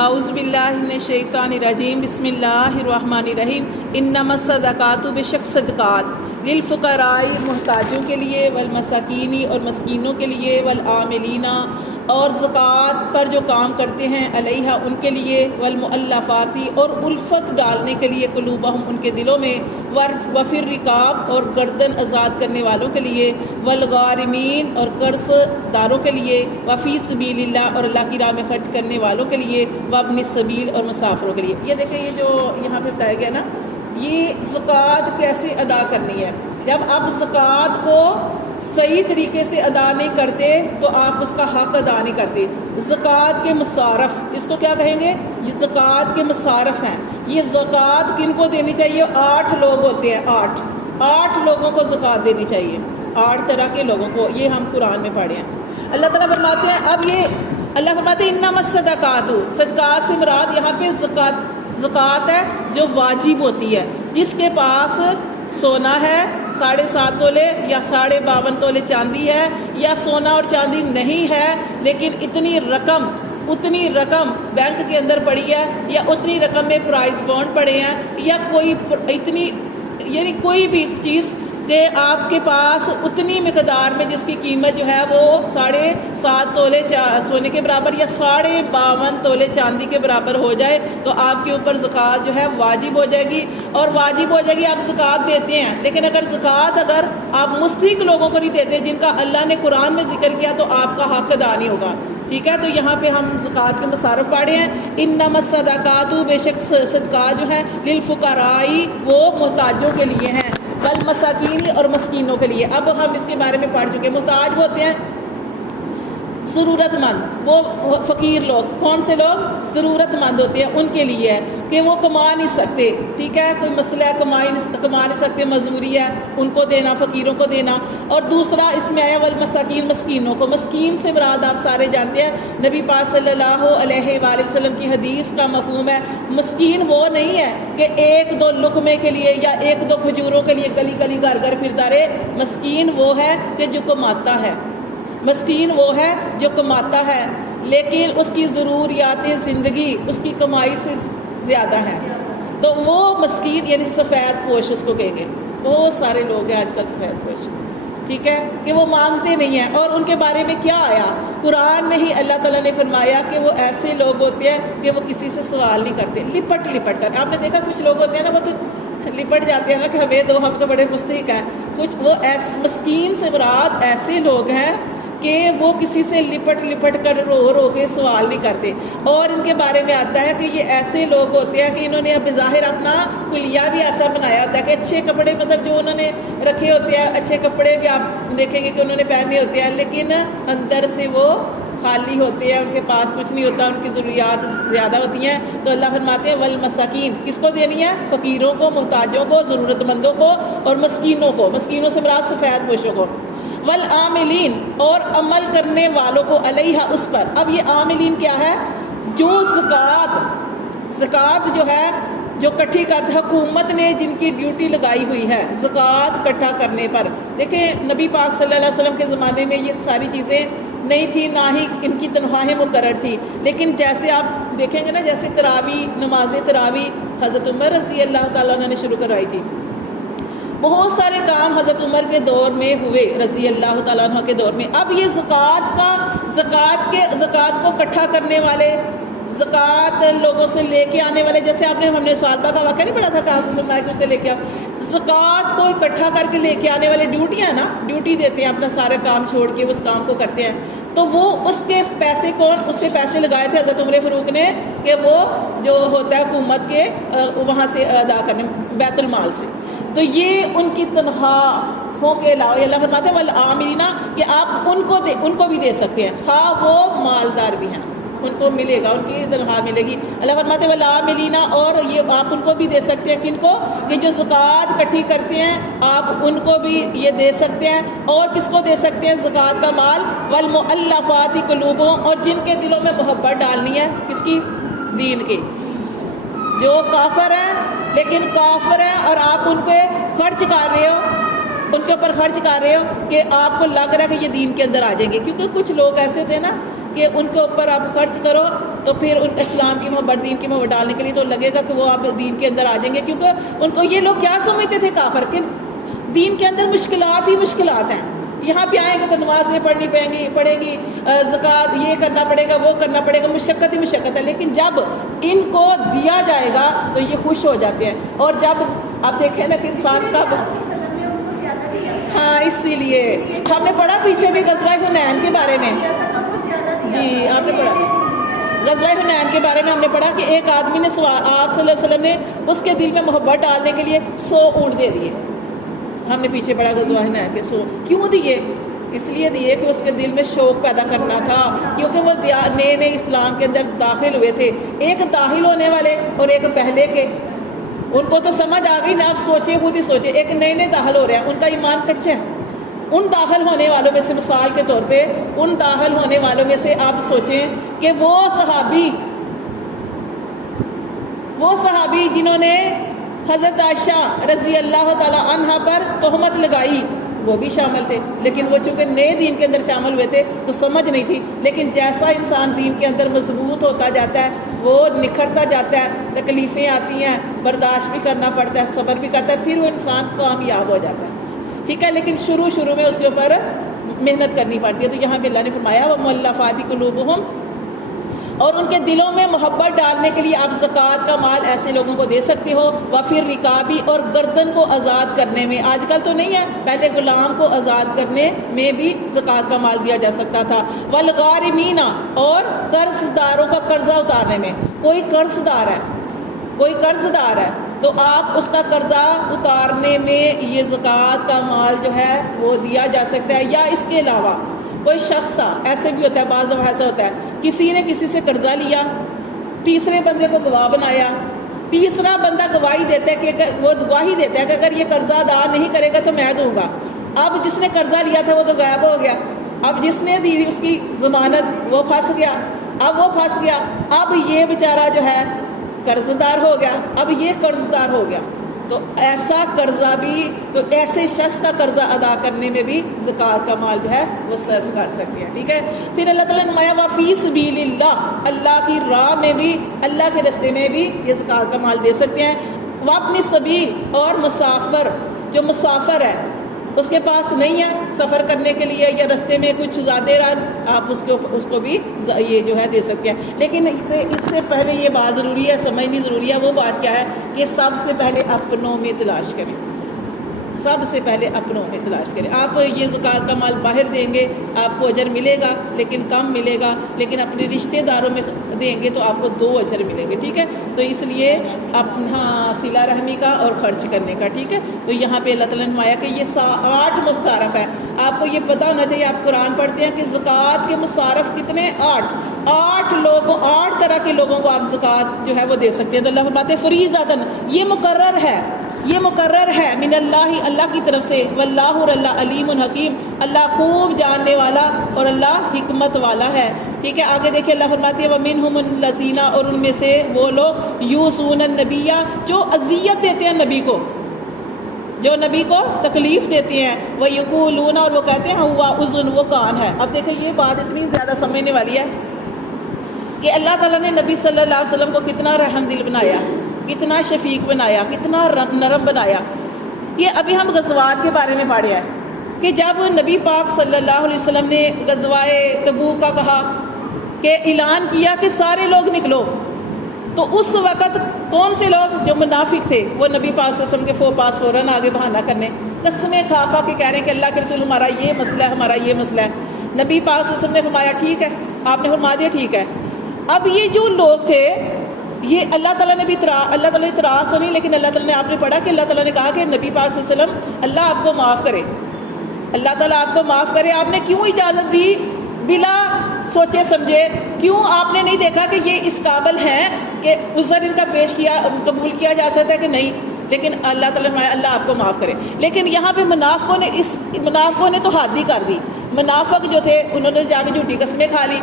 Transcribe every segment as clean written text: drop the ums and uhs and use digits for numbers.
اعوذ باللہ من الشیطان الرجیم بسم اللہ الرحمن الرحیم انما الصدقات بشک صدقات للفقراء محتاجوں کے لیے والمساکین اور مسکینوں کے لیے والعاملین اور زکوٰۃ پر جو کام کرتے ہیں علیہ ان کے لیے والمؤلفات اور الفت ڈالنے کے لیے قلوبہم ان کے دلوں میں وفی الرقاب اور گردن آزاد کرنے والوں کے لیے والغارمین اور قرض داروں کے لیے وفی سبیل اللہ اور اللہ کی راہ میں خرچ کرنے والوں کے لیے وابن السبیل اور مسافروں کے لیے۔ یہ دیکھیں یہ جو یہاں پہ بتایا گیا نا یہ زکوٰۃ کیسے ادا کرنی ہے۔ جب آپ زکوٰۃ کو صحیح طریقے سے ادا نہیں کرتے تو آپ اس کا حق ادا نہیں کرتے۔ زکوٰۃ کے مصارف اس کو کیا کہیں گے؟ یہ زکوٰۃ کے مصارف ہیں۔ یہ زکوٰۃ کن کو دینی چاہیے؟ 8 لوگ ہوتے ہیں، 8 لوگوں کو زکوٰۃ دینی چاہیے، 8 طرح کے لوگوں کو۔ یہ ہم قرآن میں پڑھے ہیں۔ اللہ تعالیٰ فرماتے ہیں اب یہ اللہ فرماتے ہیں انما الصدقات، صدقات سے مراد یہاں پہ زکوٰۃ ہے جو واجب ہوتی ہے۔ جس کے پاس سونا ہے 7.5 تولے یا 52.5 تولے چاندی ہے، یا سونا اور چاندی نہیں ہے لیکن اتنی رقم بینک کے اندر پڑی ہے، یا اتنی رقم میں پرائز بانڈ پڑے ہیں، یا کوئی اتنی یعنی کوئی بھی چیز کہ آپ کے پاس اتنی مقدار میں جس کی قیمت جو ہے وہ 7.5 تولے سونے کے برابر یا 52.5 تولے چاندی کے برابر ہو جائے تو آپ کے اوپر زکوٰۃ جو ہے واجب ہو جائے گی، اور واجب ہو جائے گی۔ آپ زکوٰۃ دیتے ہیں لیکن اگر آپ مستحق لوگوں کو نہیں دیتے جن کا اللہ نے قرآن میں ذکر کیا تو آپ کا حق ادا نہیں ہوگا، ٹھیک ہے۔ تو یہاں پہ ہم زکوٰۃ کے مصارف پڑھے ہیں۔ انما الصدقات بے شک صدقات جو ہیں للفقراء وہ محتاجوں کے لیے ہیں، والمساکین اور مسکینوں کے لیے۔ اب ہم اس کے بارے میں پڑھ چکے۔ محتاج ہوتے ہیں ضرورت مند، وہ فقیر لوگ۔ کون سے لوگ؟ ضرورت مند ہوتے ہیں، ان کے لیے ہے کہ وہ کما نہیں سکتے، ٹھیک ہے، کوئی مسئلہ ہے کما نہیں سکتے، مزدوری ہے، ان کو دینا، فقیروں کو دینا۔ اور دوسرا اس میں آیا والمساکین، مسکینوں کو۔ مسکین سے مراد آپ سارے جانتے ہیں نبی پاک صلی اللہ علیہ وآلہ وسلم کی حدیث کا مفہوم ہے۔ مسکین وہ نہیں ہے کہ 1-2 لقمے کے لیے یا 1-2 کھجوروں کے لیے گلی گلی گھر گھر پھرتا رہے۔ مسکین وہ ہے کہ جو کماتا ہے، مسکین وہ ہے جو کماتا ہے لیکن اس کی ضروریات زندگی اس کی کمائی سے زیادہ ہے، تو وہ مسکین یعنی سفید پوش اس کو کہیں گے۔ بہت سارے لوگ ہیں آج کل سفید پوش، ٹھیک ہے، کہ وہ مانگتے نہیں ہیں۔ اور ان کے بارے میں کیا آیا؟ قرآن میں ہی اللہ تعالیٰ نے فرمایا کہ وہ ایسے لوگ ہوتے ہیں کہ وہ کسی سے سوال نہیں کرتے، لپٹ کر۔ آپ نے دیکھا کچھ لوگ ہوتے ہیں نا وہ تو لپٹ جاتے ہیں نا کہ ہمیں دو، ہم تو بڑے مستحق ہیں۔ کچھ وہ مسکین سے مراد ایسے لوگ ہیں کہ وہ کسی سے لپٹ کر رو کے سوال نہیں کرتے۔ اور ان کے بارے میں آتا ہے کہ یہ ایسے لوگ ہوتے ہیں کہ انہوں نے بظاہر اپنا کلیہ بھی ایسا بنایا ہوتا ہے کہ اچھے کپڑے مطلب جو انہوں نے رکھے ہوتے ہیں، اچھے کپڑے بھی آپ دیکھیں گے کہ انہوں نے پہنے ہوتے ہیں لیکن اندر سے وہ خالی ہوتے ہیں، ان کے پاس کچھ نہیں ہوتا، ان کی ضروریات زیادہ ہوتی ہیں۔ تو اللہ فرماتے ہیں والمساکین، کس کو دینی ہے؟ فقیروں کو، محتاجوں کو، ضرورت مندوں کو، اور مسکینوں کو۔ مسکینوں سے مراد سفید پوشوں کو۔ والعاملین اور عمل کرنے والوں کو علیہ اس پر۔ اب یہ عاملین کیا ہے؟ جو زکوٰۃ جو ہے جو کٹھی کرتے، حکومت نے جن کی ڈیوٹی لگائی ہوئی ہے زکوٰۃ اکٹھا کرنے پر۔ دیکھیں نبی پاک صلی اللہ علیہ وسلم کے زمانے میں یہ ساری چیزیں نہیں تھی، نہ ہی ان کی تنخواہیں مقرر تھی، لیکن جیسے آپ دیکھیں گے نا جیسے تراویح، نماز تراویح حضرت عمر رضی اللہ تعالیٰ عنہ نے شروع کروائی تھی۔ بہت سارے کام حضرت عمر کے دور میں ہوئے، رضی اللہ تعالیٰ عنہ کے دور میں۔ اب یہ زکوٰۃ کو اکٹھا کرنے والے، زکوٰۃ لوگوں سے لے کے آنے والے، جیسے ہم نے صالبہ کا واقعہ نہیں پڑھا تھا کہ آپ سے سننا ہے کہ اسے لے کے آؤ۔ زکوٰۃ کو اکٹھا کر کے لے کے آنے والے ڈیوٹیاں نا، ڈیوٹی دیتے ہیں، اپنا سارے کام چھوڑ کے اس کام کو کرتے ہیں۔ تو وہ اس کے پیسے لگائے تھے حضرت عمر فاروق نے کہ وہ جو ہوتا ہے حکومت کے وہاں سے ادا کرنے، بیت المال سے۔ تو یہ ان کی تنخواہوں کے علاوہ اللہ فرماتے ہیں والعاملین کہ آپ ان کو بھی دے سکتے ہیں، خواہ وہ مالدار بھی ہیں، ان کو ملے گا، ان کی تنخواہ ملے گی۔ اللہ فرماتے ہیں والعاملین، اور یہ آپ ان کو بھی دے سکتے ہیں، کن کو؟ کہ جو زکوٰۃ اکٹھی کرتے ہیں آپ ان کو بھی یہ دے سکتے ہیں۔ اور کس کو دے سکتے ہیں زکوٰۃ کا مال؟ والمؤلفات قلوبہم، اور جن کے دلوں میں محبت ڈالنی ہے، کس کی؟ دین کی۔ جو کافر ہیں لیکن کافر ہیں اور آپ ان پہ خرچ کر رہے ہو، ان کے اوپر خرچ کر رہے ہو کہ آپ کو لگ رہا ہے کہ یہ دین کے اندر آ جائیں گے، کیونکہ کچھ لوگ ایسے ہوتے ہیں نا کہ ان کے اوپر آپ خرچ کرو تو پھر ان اسلام کی محبت، دین کی محبت ڈالنے کے لیے تو لگے گا کہ وہ آپ دین کے اندر آ جائیں گے، کیونکہ ان کو یہ لوگ کیا سمجھتے تھے کافر کہ دین کے اندر مشکلات ہی مشکلات ہیں، یہاں پہ آئیں گے تو نمازیں پڑھیں گی، زکوٰۃ یہ کرنا پڑے گا، وہ کرنا پڑے گا، مشقت ہی مشقت ہے، لیکن جب ان کو دیا جائے گا تو یہ خوش ہو جاتے ہیں۔ اور جب آپ دیکھیں نا کہ انسان کا، ہاں اسی لیے ہم نے پڑھا پیچھے بھی غزوہ حنین کے بارے میں، جی آپ نے پڑھا غزوہ حنین کے بارے میں ہم نے پڑھا کہ ایک آدمی نے آپ صلی اللہ علیہ وسلم نے اس کے دل میں محبت ڈالنے کے لیے 100 اونٹ دے دیے۔ ہم نے پیچھے پڑھا غزوہ حنین کے 100 کیوں دیے؟ اس لیے دیے کہ اس کے دل میں شوق پیدا کرنا تھا، کیونکہ وہ نئے اسلام کے اندر داخل ہوئے تھے، ایک داخل ہونے والے اور ایک پہلے کے، ان کو تو سمجھ آ گئی نا، آپ سوچیں، خود ہی سوچیں، ایک نئے داخل ہو رہے ہیں، ان کا ایمان کچا ہے۔ ان داخل ہونے والوں میں سے مثال کے طور پہ ان داخل ہونے والوں میں سے آپ سوچیں کہ وہ صحابی جنہوں نے حضرت عائشہ رضی اللہ تعالی عنہا پر تہمت لگائی وہ بھی شامل تھے، لیکن وہ چونکہ نئے دین کے اندر شامل ہوئے تھے تو سمجھ نہیں تھی، لیکن جیسا انسان دین کے اندر مضبوط ہوتا جاتا ہے وہ نکھرتا جاتا ہے، تکلیفیں آتی ہیں، برداشت بھی کرنا پڑتا ہے، صبر بھی کرتا ہے، پھر وہ انسان کامیاب ہو جاتا ہے، ٹھیک ہے۔ لیکن شروع میں اس کے اوپر محنت کرنی پڑتی ہے۔ تو یہاں پہ اللہ نے فرمایا وَمُؤَلَّفَاتِ قُلُوبُهُمْ، اور ان کے دلوں میں محبت ڈالنے کے لیے آپ زکوٰۃ کا مال ایسے لوگوں کو دے سکتے ہو، وَفِي الرِّقَابِ، اور گردن کو آزاد کرنے میں، آج کل تو نہیں ہے، پہلے غلام کو آزاد کرنے میں بھی زکوٰۃ کا مال دیا جا سکتا تھا، وَالْغَارِمِينَ، اور قرض داروں کا قرضہ اتارنے میں، کوئی قرض دار ہے تو آپ اس کا قرضہ اتارنے میں یہ زکوٰۃ کا مال جو ہے وہ دیا جا سکتا ہے۔ یا اس کے علاوہ کوئی شخص تھا، ایسے بھی ہوتا ہے، بعض دفعہ ایسا ہوتا ہے، کسی نے کسی سے قرضہ لیا، تیسرے بندے کو گواہ بنایا، تیسرا بندہ گواہی دیتا ہے کہ اگر وہ گواہی دیتا ہے کہ اگر یہ قرضہ ادا نہیں کرے گا تو میں دوں گا۔ اب جس نے قرضہ لیا تھا وہ تو غائب ہو گیا، اب جس نے دی اس کی ضمانت وہ پھنس گیا، اب یہ بیچارہ جو ہے قرض دار ہو گیا، اب یہ قرض دار ہو گیا، تو ایسا قرضہ بھی، تو ایسے شخص کا قرضہ ادا کرنے میں بھی زکوٰۃ کا مال جو ہے وہ صرف کر سکتے ہیں، ٹھیک ہے۔ پھر اللہ تعالیٰ نے نمایا وَفِي سَبِيلِ اللَّهِ، اللہ کی راہ میں بھی، اللہ کے راستے میں بھی یہ زکوٰۃ کا مال دے سکتے ہیں۔ وَابْنِ السَّبِيلِ، اور مسافر، جو مسافر ہے اس کے پاس نہیں ہے سفر کرنے کے لیے یا رستے میں کچھ زیادہ رات، آپ اس کو بھی یہ جو ہے دے سکتے ہیں۔ لیکن اس سے پہلے یہ بات ضروری ہے، سمجھنی ضروری ہے، وہ بات کیا ہے کہ سب سے پہلے اپنوں میں تلاش کریں، سب سے پہلے اپنوں میں تلاش کریں۔ آپ یہ زکوٰۃ کا مال باہر دیں گے آپ کو اجر ملے گا لیکن کم ملے گا، لیکن اپنے رشتہ داروں میں دیں گے تو آپ کو 2 اجر ملیں گے، ٹھیک ہے۔ تو اس لیے اپنا صلہ رحمی کا اور خرچ کرنے کا، ٹھیک ہے۔ تو یہاں پہ اللہ تعالیٰ نے فرمایا کہ یہ 8 مصارف ہے، آپ کو یہ پتہ ہونا چاہیے، آپ قرآن پڑھتے ہیں کہ زکوٰۃ کے مصارف کتنے، 8 لوگوں، 8 طرح کے لوگوں کو آپ زکوٰۃ جو ہے وہ دے سکتے ہیں۔ تو اللہ فرماتے ہیں فریضۃً، یہ مقرر ہے من اللہ کی طرف سے، واللہ، اور اللہ علیم حکیم، اللہ خوب جاننے والا اور اللہ حکمت والا ہے، ٹھیک ہے۔ آگے دیکھیں اللہ فرماتی ہے وَمِنْهُمُ الَّذِينَ، اور ان میں سے وہ لوگ یوصون النبی، جو اذیت دیتے ہیں نبی کو، جو نبی کو تکلیف دیتے ہیں، وَيَقُولُونَ، اور وہ کہتے ہیں ہوا اذن، وہ کان ہے۔ اب دیکھیں یہ بات اتنی زیادہ سمجھنے والی ہے کہ اللہ تعالیٰ نے نبی صلی اللہ علیہ وسلم کو کتنا رحم دل بنایا، کتنا شفیق بنایا، کتنا نرم بنایا۔ یہ ابھی ہم غزوات کے بارے میں پڑھے ہیں کہ جب نبی پاک صلی اللہ علیہ وسلم نے غزوہ تبوک کا کہا کہ اعلان کیا کہ سارے لوگ نکلو، تو اس وقت کون سے لوگ، جو منافق تھے، وہ نبی پاک صلی اللہ علیہ وسلم کے پاس فوراً آگے بہانہ کرنے، قسمیں کھا کے کہہ رہے ہیں کہ اللہ کے رسول ہمارا یہ مسئلہ ہے، ہمارا یہ مسئلہ ہے۔ نبی پاک صلی اللہ علیہ وسلم نے فرمایا ٹھیک ہے، آپ نے فرما دیا ٹھیک ہے۔ اب یہ جو لوگ تھے یہ اللہ تعالیٰ نے بھی اللہ تعالیٰ نے اعتراض تو نہیں، لیکن اللہ تعالیٰ نے، آپ نے پڑھا کہ اللہ تعالیٰ نے کہا کہ نبی پاک صلی اللہ علیہ وسلم اللہ آپ کو معاف کرے، اللہ تعالیٰ آپ کو معاف کرے۔ آپ نے کیوں اجازت دی بلا سوچے سمجھے؟ کیوں آپ نے نہیں دیکھا کہ یہ اس قابل ہیں کہ عذر ان کا پیش کیا، قبول کیا جا سکتا ہے کہ نہیں؟ لیکن اللہ تعالیٰ نے اللہ آپ کو معاف کرے۔ لیکن یہاں پہ منافقوں نے تو حد ہی کر دی۔ منافق جو تھے انہوں نے جا کے جھوٹی قسمیں کھا لی،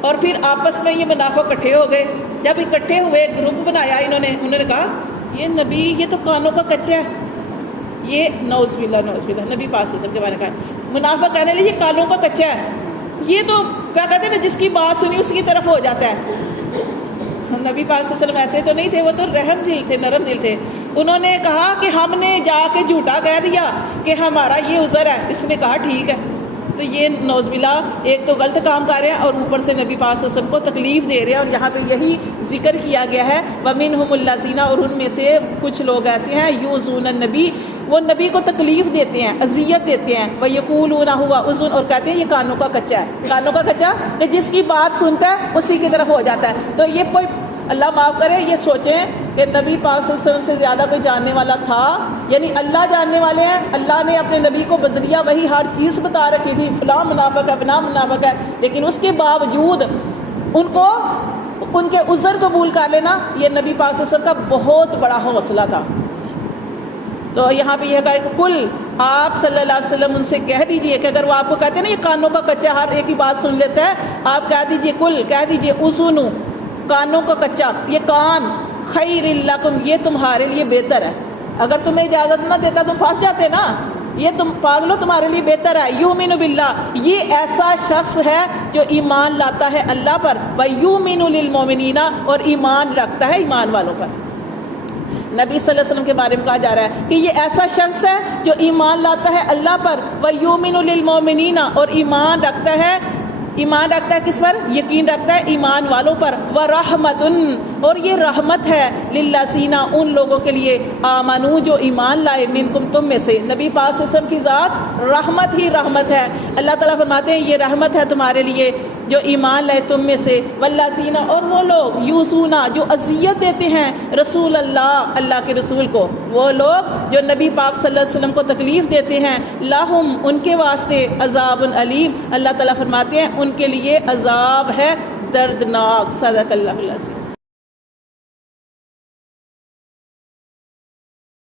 اور پھر آپس میں یہ منافق اکٹھے ہو گئے۔ جب اکٹھے ہوئے، گروپ بنایا انہوں نے کہا یہ نبی، یہ تو کانوں کا کچا ہے، یہ نعوذ باللہ نبی پاک صلی اللہ علیہ وسلم کے بارے میں کہا، منافق کہنے لگے یہ کانوں کا کچا ہے، یہ تو کیا کہتے ہیں نا، جس کی بات سنی اس کی طرف ہو جاتا ہے۔ نبی پاک صلی اللہ علیہ وسلم ایسے تو نہیں تھے، وہ تو رحم دل تھے، نرم دل تھے. انہوں نے کہا کہ ہم نے جا کے جھوٹا کہہ دیا کہ ہمارا یہ عذر ہے. اس نے کہا ٹھیک ہے. تو یہ نعوذ باللہ ایک تو غلط کام کر رہے ہیں اور اوپر سے نبی پاک صلی اللہ علیہ وسلم کو تکلیف دے رہے ہیں. اور یہاں پہ یہی ذکر کیا گیا ہے وَمِنْهُمُ الَّذِينَ، اور ان میں سے کچھ لوگ ایسے ہیں یُؤْذُونَ النَّبِیَّ، وہ نبی کو تکلیف دیتے ہیں، اذیت دیتے ہیں. وَیَقُولُونَ هُوَ أُذُنٌ، اور کہتے ہیں یہ کانوں کا کچا ہے. کانوں کا کچا کہ جس کی بات سنتا ہے اسی کی طرف ہو جاتا ہے. تو یہ کوئی اللہ معاف کرے یہ سوچیں کہ نبی پاک صلی اللہ علیہ وسلم سے زیادہ کوئی جاننے والا تھا؟ یعنی اللہ جاننے والے ہیں. اللہ نے اپنے نبی کو بذریعہ وہی ہر چیز بتا رکھی تھی، فلاں منافق ہے، فلاں منافق ہے، لیکن اس کے باوجود ان کو ان کے عذر قبول کر لینا یہ نبی پاک صلی اللہ علیہ وسلم کا بہت بڑا حوصلہ تھا. تو یہاں پہ یہ کہا کہ کل آپ صلی اللہ علیہ وسلم ان سے کہہ دیجئے کہ اگر وہ آپ کو کہتے ہیں نا یہ کانوں کا کچا ہر ایک کی بات سن لیتا ہے، آپ کہہ دیجئے کل کہہ دیجئے اذن، کانوں کا کچا، یہ کان خیر لکم، یہ تمہارے لیے بہتر ہے. اگر تمہیں اجازت نہ دیتا تم پھنس جاتے نا، یہ تم پاگلو تمہارے لیے بہتر ہے. یؤمن باللہ، یہ ایسا شخص ہے جو ایمان لاتا ہے اللہ پر، ویؤمن للمؤمنین، اور ایمان رکھتا ہے ایمان والوں پر. نبی صلی اللہ علیہ وسلم کے بارے میں کہا جا رہا ہے کہ یہ ایسا شخص ہے جو ایمان لاتا ہے اللہ پر، ویؤمن للمؤمنین، اور ایمان رکھتا ہے کس پر؟ یقین رکھتا ہے ایمان والوں پر. ورحمت، اور یہ رحمت ہے للذین، ان لوگوں کے لیے آمنو جو ایمان لائے، منکم تم میں سے. نبی پاک صلی اللہ علیہ وسلم کی ذات رحمت ہی رحمت ہے. اللہ تعالیٰ فرماتے ہیں یہ رحمت ہے تمہارے لیے جو ایمان لائے تم میں سے. والذین، اور وہ لوگ یؤذون جو اذیت دیتے ہیں رسول اللہ، اللہ کے رسول کو، وہ لوگ جو نبی پاک صلی اللہ علیہ وسلم کو تکلیف دیتے ہیں، لہم، ان کے واسطے عذاب علیم، اللہ تعالیٰ فرماتے ہیں ان کے لیے عذاب ہے دردناک. صدق اللہ العظیم.